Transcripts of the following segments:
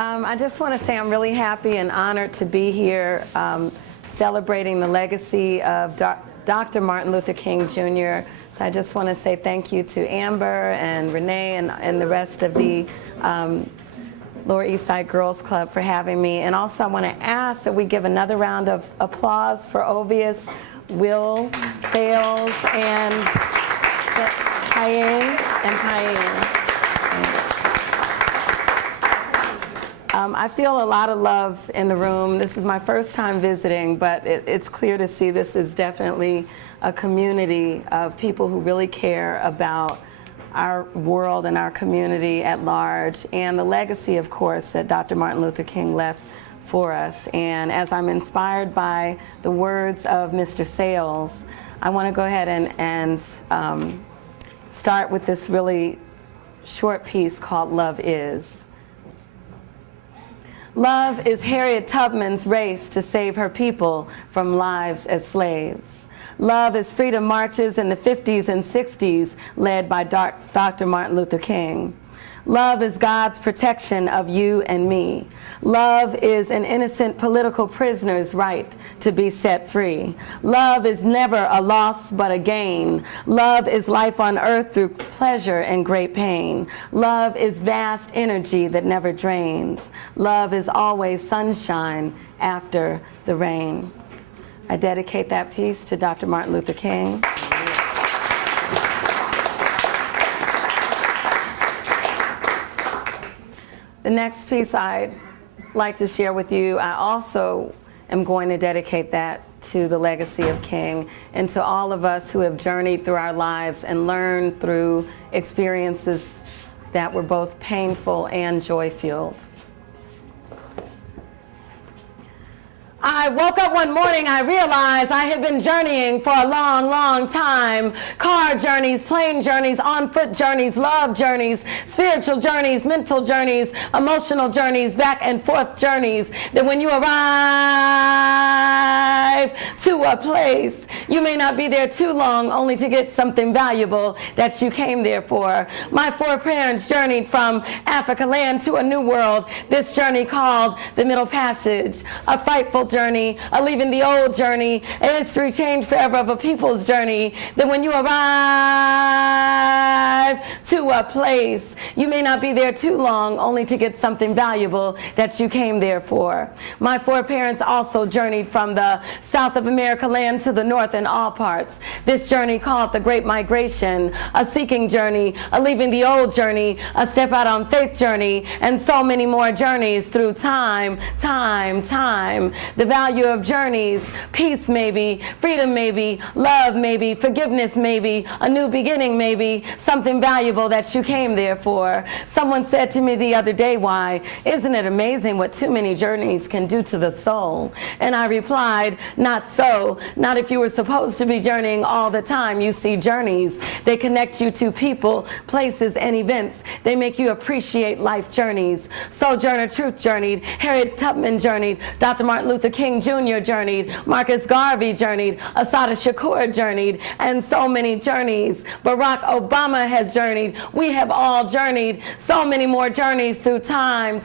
I just want to say I'm really happy and honored to be here celebrating the legacy of Dr. Martin Luther King Jr. So I just want to say thank you to Amber and Renee and the rest of the Lower East Side Girls Club for having me. And also I want to ask that we give another round of applause for Obvious, Will, Sales, and Payne. I feel a lot of love in the room. This is my first time visiting, but it's clear to see this is definitely a community of people who really care about our world and our community at large, and the legacy, of course, that Dr. Martin Luther King left for us. And as I'm inspired by the words of Mr. Sales, I want to go ahead and start with this really short piece called Love Is. Love is Harriet Tubman's race to save her people from lives as slaves. Love is freedom marches in the 50s and 60s led by Dr. Martin Luther King. Love is God's protection of you and me. Love is an innocent political prisoner's right to be set free. Love is never a loss but a gain. Love is life on earth through pleasure and great pain. Love is vast energy that never drains. Love is always sunshine after the rain. I dedicate that piece to Dr. Martin Luther King. The next piece I'd like to share with you, I also am going to dedicate that to the legacy of King and to all of us who have journeyed through our lives and learned through experiences that were both painful and joy-filled. I woke up one morning, I realized I had been journeying for a long, long time. Car journeys, plane journeys, on-foot journeys, love journeys, spiritual journeys, mental journeys, emotional journeys, back and forth journeys. That when you arrive to a place, you may not be there too long only to get something valuable that you came there for. My foreparents journeyed from Africa land to a new world, this journey called the Middle Passage, a frightful journey, a leaving the old journey, a history change forever of a people's journey. That when you arrive to a place, you may not be there too long only to get something valuable that you came there for. My foreparents also journeyed from the South of America land to the North in all parts. This journey called the Great Migration, a seeking journey, a leaving the old journey, a step out on faith journey, and so many more journeys through time. The value of journeys, peace maybe, freedom maybe, love maybe, forgiveness maybe, a new beginning maybe, something valuable that you came there for. Someone said to me the other day, why, isn't it amazing what too many journeys can do to the soul? And I replied, not so. Not if you were supposed to be journeying all the time. You see, journeys, they connect you to people, places, and events. They make you appreciate life journeys. Sojourner Truth journeyed, Harriet Tubman journeyed, Dr. Martin Luther King Jr. journeyed, Marcus Garvey journeyed, Assata Shakur journeyed, and so many journeys. Barack Obama has journeyed. We have all journeyed. So many more journeys through time.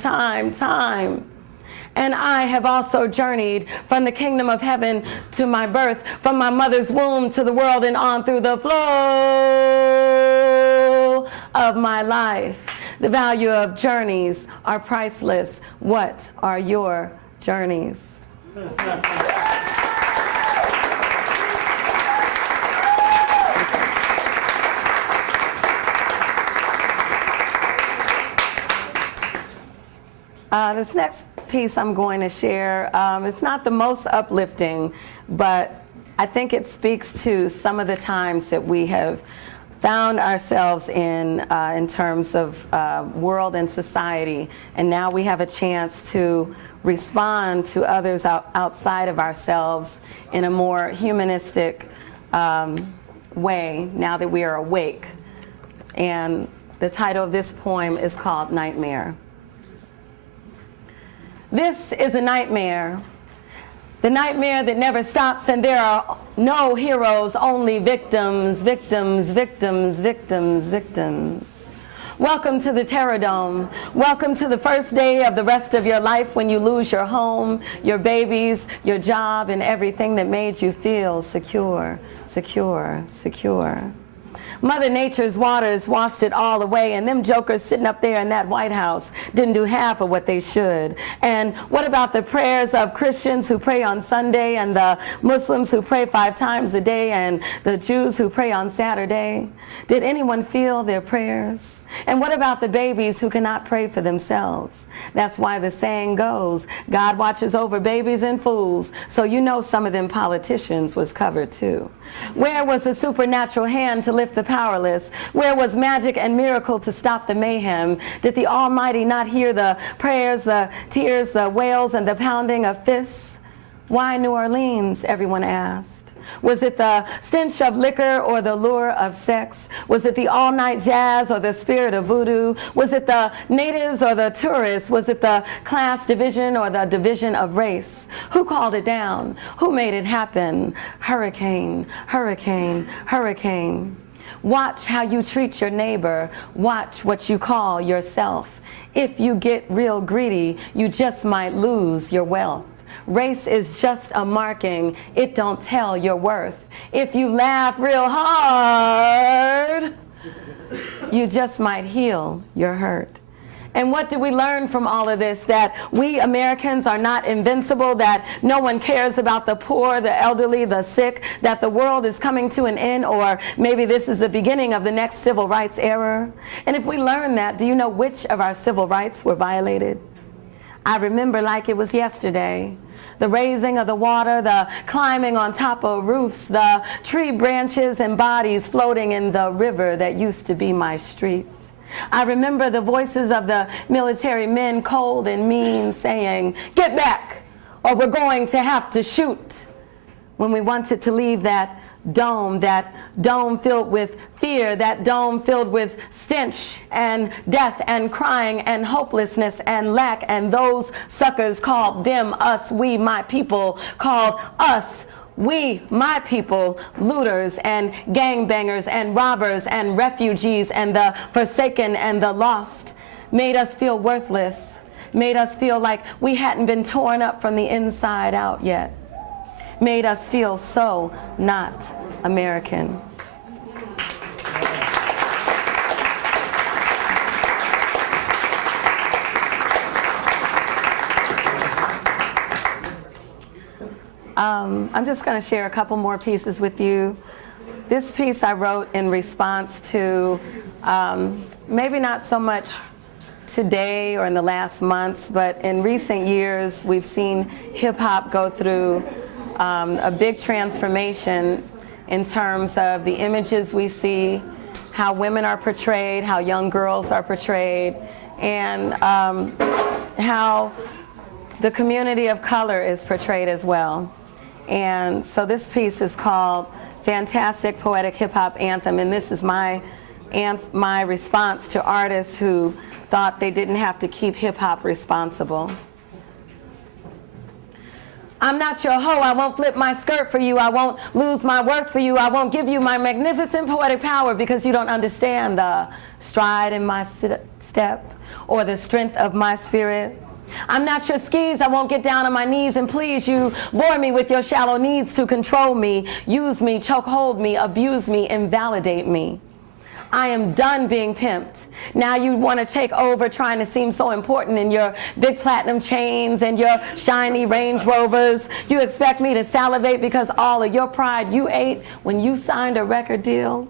And I have also journeyed from the kingdom of heaven to my birth, from my mother's womb to the world and on through the flow of my life. The value of journeys are priceless. What are your journeys? This next piece I'm going to share, it's not the most uplifting, but I think it speaks to some of the times that we have found ourselves in terms of world and society, and now we have a chance to respond to others outside of ourselves in a more humanistic way now that we are awake. And the title of this poem is called Nightmare. This is a nightmare, the nightmare that never stops, and there are no heroes, only victims, victims, victims, victims, victims. Welcome to the Terror Dome. Welcome to the first day of the rest of your life when you lose your home, your babies, your job, and everything that made you feel secure, secure, secure. Mother Nature's waters washed it all away, and them jokers sitting up there in that White House didn't do half of what they should. And what about the prayers of Christians who pray on Sunday, and the Muslims who pray 5 times a day, and the Jews who pray on Saturday? Did anyone feel their prayers? And what about the babies who cannot pray for themselves? That's why the saying goes, God watches over babies and fools, so you know some of them politicians was covered too. Where was the supernatural hand to lift the powerless? Where was magic and miracle to stop the mayhem? Did the Almighty not hear the prayers, the tears, the wails, and the pounding of fists? Why New Orleans, everyone asked. Was it the stench of liquor or the lure of sex? Was it the all-night jazz or the spirit of voodoo? Was it the natives or the tourists? Was it the class division or the division of race? Who called it down? Who made it happen? Hurricane, hurricane, hurricane. Watch how you treat your neighbor. Watch what you call yourself. If you get real greedy, you just might lose your wealth. Race is just a marking. It don't tell your worth. If you laugh real hard, you just might heal your hurt. And what do we learn from all of this? That we Americans are not invincible, that no one cares about the poor, the elderly, the sick, that the world is coming to an end, or maybe this is the beginning of the next civil rights era. And if we learn that, do you know which of our civil rights were violated? I remember like it was yesterday. The raising of the water, the climbing on top of roofs, the tree branches and bodies floating in the river that used to be my street. I remember the voices of the military men, cold and mean, saying, "Get back, or we're going to have to shoot," when we wanted to leave that dome filled with fear, that dome filled with stench and death and crying and hopelessness and lack, and those suckers called them us, we, my people, called us, we, my people, looters and gangbangers and robbers and refugees and the forsaken and the lost, made us feel worthless, made us feel like we hadn't been torn up from the inside out yet, made us feel so not American. I'm just going to share a couple more pieces with you. This piece I wrote in response to maybe not so much today or in the last months, but in recent years we've seen hip-hop go through a big transformation in terms of the images we see, how women are portrayed, how young girls are portrayed, and how the community of color is portrayed as well. And so this piece is called Fantastic Poetic Hip Hop Anthem, and this is my response to artists who thought they didn't have to keep hip hop responsible. I'm not your hoe, I won't flip my skirt for you, I won't lose my worth for you, I won't give you my magnificent poetic power because you don't understand the stride in my step or the strength of my spirit. I'm not your skis, I won't get down on my knees and please you bore me with your shallow needs to control me, use me, choke hold me, abuse me, invalidate me. I am done being pimped. Now you want to take over trying to seem so important in your big platinum chains and your shiny Range Rovers. You expect me to salivate because all of your pride you ate when you signed a record deal.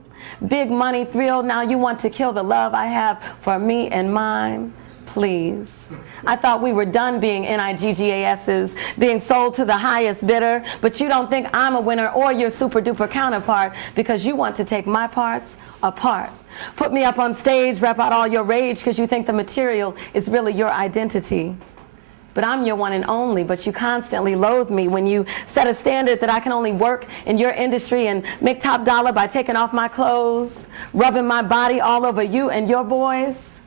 Big money thrill, now you want to kill the love I have for me and mine. Please. I thought we were done being NIGGASs, being sold to the highest bidder, but you don't think I'm a winner or your super duper counterpart because you want to take my parts apart. Put me up on stage, rap out all your rage because you think the material is really your identity. But I'm your one and only, but you constantly loathe me when you set a standard that I can only work in your industry and make top dollar by taking off my clothes, rubbing my body all over you and your boys.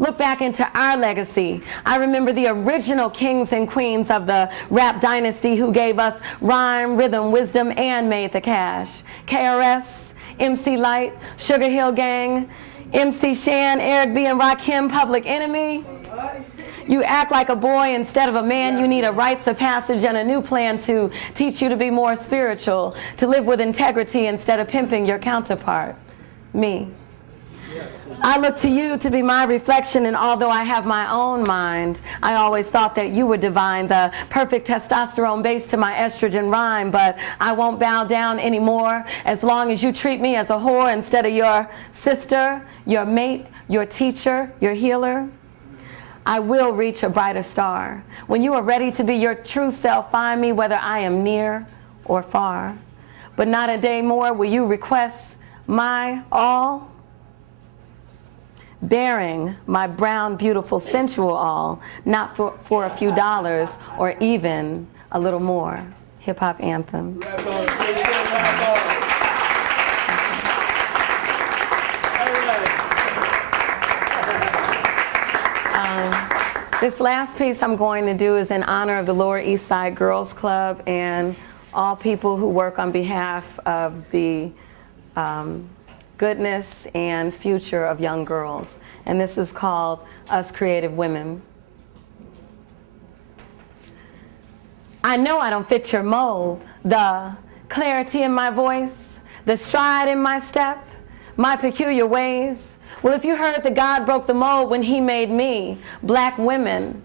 Look back into our legacy. I remember the original kings and queens of the rap dynasty who gave us rhyme, rhythm, wisdom, and made the cash. KRS, MC Light, Sugar Hill Gang, MC Shan, Eric B, and Rakim, Public Enemy. You act like a boy instead of a man. You need a rites of passage and a new plan to teach you to be more spiritual, to live with integrity instead of pimping your counterpart, me. I look to you to be my reflection, and although I have my own mind, I always thought that you were divine, the perfect testosterone base to my estrogen rhyme, but I won't bow down anymore as long as you treat me as a whore instead of your sister, your mate, your teacher, your healer. I will reach a brighter star. When you are ready to be your true self, find me whether I am near or far. But not a day more will you request my all, bearing my brown, beautiful, sensual all, not for a few dollars or even a little more. Hip-hop anthem. This last piece I'm going to do is in honor of the Lower East Side Girls Club and all people who work on behalf of the goodness and future of young girls. And this is called Us Creative Women. I know I don't fit your mold, the clarity in my voice, the stride in my step, my peculiar ways. Well, if you heard that God broke the mold when he made me, black women,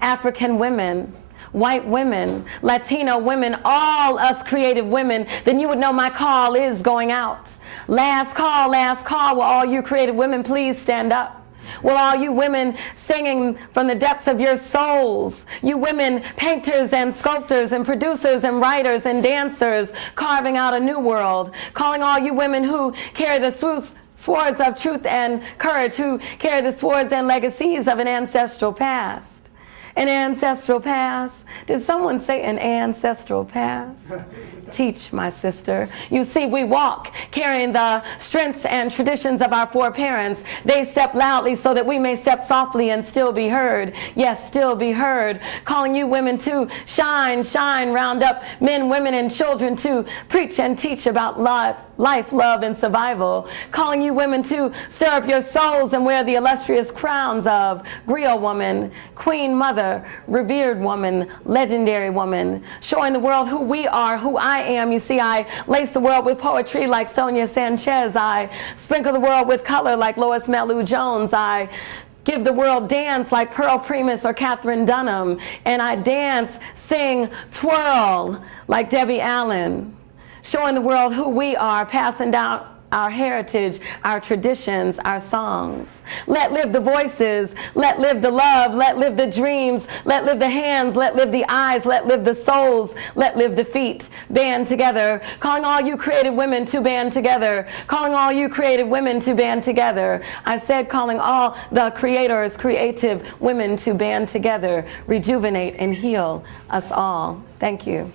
African women, white women, Latino women, all us creative women, then you would know my call is going out. Last call, will all you creative women please stand up? Will all you women singing from the depths of your souls, you women painters and sculptors and producers and writers and dancers, carving out a new world, calling all you women who carry the swords of truth and courage, who carry the swords and legacies of an ancestral past. An ancestral past? Did someone say an ancestral past? Teach, my sister. You see, we walk carrying the strengths and traditions of our foreparents. They step loudly so that we may step softly and still be heard. Yes, still be heard. Calling you women to shine, round up men, women, and children to preach and teach about life, love, and survival. Calling you women to stir up your souls and wear the illustrious crowns of griot woman, queen mother, revered woman, legendary woman, showing the world who we are, who I am. You see, I lace the world with poetry like Sonia Sanchez. I sprinkle the world with color like Lois Mailou Jones. I give the world dance like Pearl Primus or Katherine Dunham. And I dance, sing, twirl like Debbie Allen, showing the world who we are, passing down our heritage, our traditions, our songs. Let live the voices, let live the love, let live the dreams, let live the hands, let live the eyes, let live the souls, let live the feet. Band together, calling all you creative women to band together, calling all you creative women to band together. I said calling all the creators, creative women to band together, rejuvenate and heal us all. Thank you.